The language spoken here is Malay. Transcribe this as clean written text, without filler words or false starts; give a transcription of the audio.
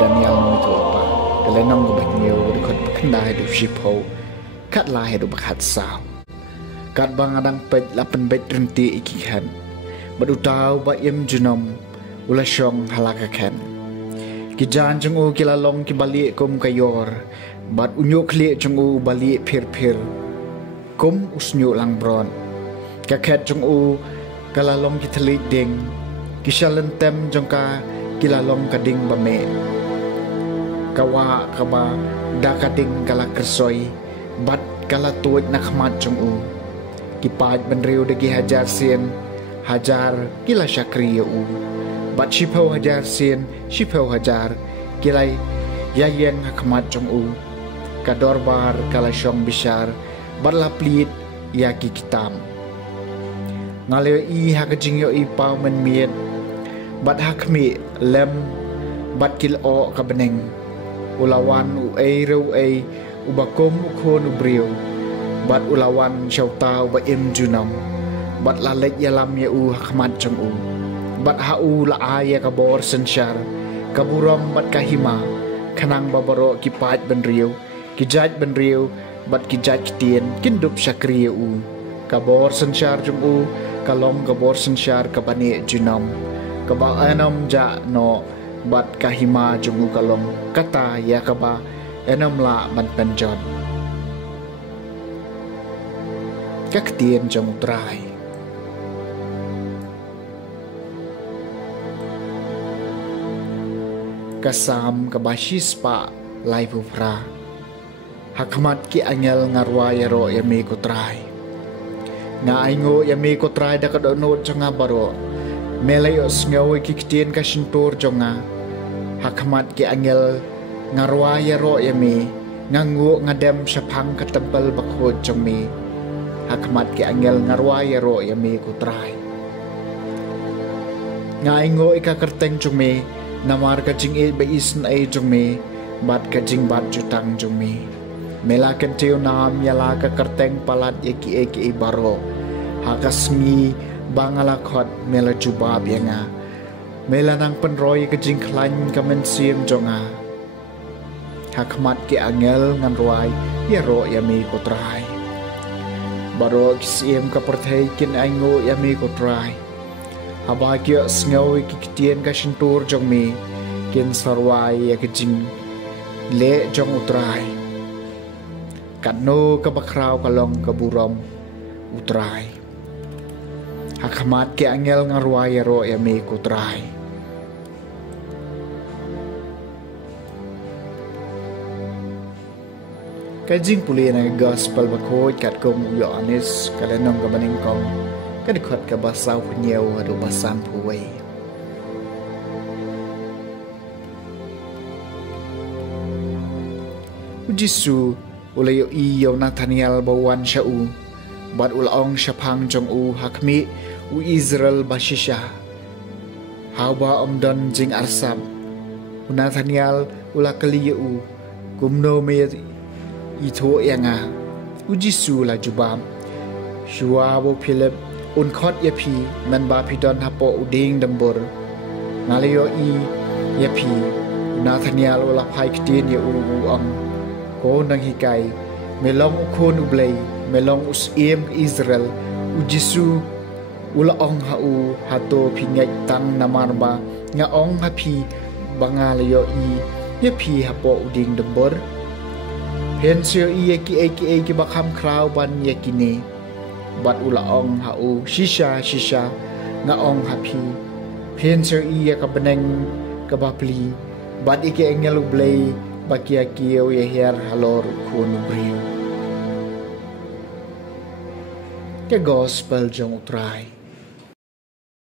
Daniel itu apa kelenong ke banyu dekat bekendai du shipo kat lah du bakhat saw kat bang adang pet lapan bet renti ikikan badutau ba yem junom ula syong halakakan kijan jung kilalong kibalik kum kayor bat unyu kli jung balik pir kum usnyu lang bron kaket jung kalalong kitelik ding kisalentem jongka kilalong kading bame kawa kaba da kading kala kersoy bat kala tuit nakmat jong kipat benriu degi hajar sien hajar kila syakri bat shipau hajar sien shipau hajar kilai yayeng hakmat jong kador bar kala syong bishar bat laplit yaki kitam ngaleo i hakajing yo i pau men miet bat hakmi lem bat kil o kabeneng ulawan u ubakom ukhon ubriu bat ulawan syauta ba im junam bat lalek yalam ya hakmat jam bat hau la aya kabor sensyar kaburam bat kahima kanang babaro kipat benriu kijat benriu bat kijat kitien kindup syakri kabor sensyar jum kalom kabor sensyar kabani junam kaba enam ja no bat kahima jungu kalong kata ya kaba enam la ban penjon kaktien jong trai kasam kabashis pa lai pupra hakmat ki angel ngarwa yaro yami ko trai na aingo yami ko trai da kadono jonga baro melayos ngawi kiktien kasintur jonga hakmat ki angel ngarwa yaro yami ngangu ngadem syapang katempel bakhod jongmi hakmat ki angel ngarwa yaro yami kutrai ngaingo ika kerteng jongmi namar kajing e baisen ai jongmi bat kajing bat jutang jongmi mela kentiu nam yala ka kerteng palat eki baro hakasmi bangalakot mela jubab yanga mela nang penroy kejing klan kamen sim jonga hakmat ki angel ngan ruai yaro yami kotrai baro kisim ka perthai kin aingo yami kotrai habagyo sngawi ki kitien ka shintur jongmi kin sarwai ya kejing le jong utrai kanno ka bakraw kalong kaburom utrai hakmat ki angel ngarwa yaro yami kutrai kajing puli na gospel bakhoy kat kong Yohanes kalenong kabaning kong kadikot ka basaw punyew adu basam puway Jisu ulayo iyo Nathaniel bawan syau bat ulaong syapang jong hakmi Israel bashisha haba omdon jing arsam Nathaniel ula kaliyu gumno me ito yanga Jisu la jubam shua bo philip unkot yapi man ba pidon hapo uding dambur ngalayo yapi Nathaniel ula phai ktin ya ko nang hikai melong ukon ublay melong usiem Israel Jisu ula ong hau hato pingay tang namarba nga ong hapi bangalayo yapi hapo uding dambur hensyo eki bakam kraw ban yakini bat ula ong hau shisha nga ong hapi hensyo kabeneng kabapli bat iki engel ublay bakia kiyo yaher halor kun briu ke gospel jong utrai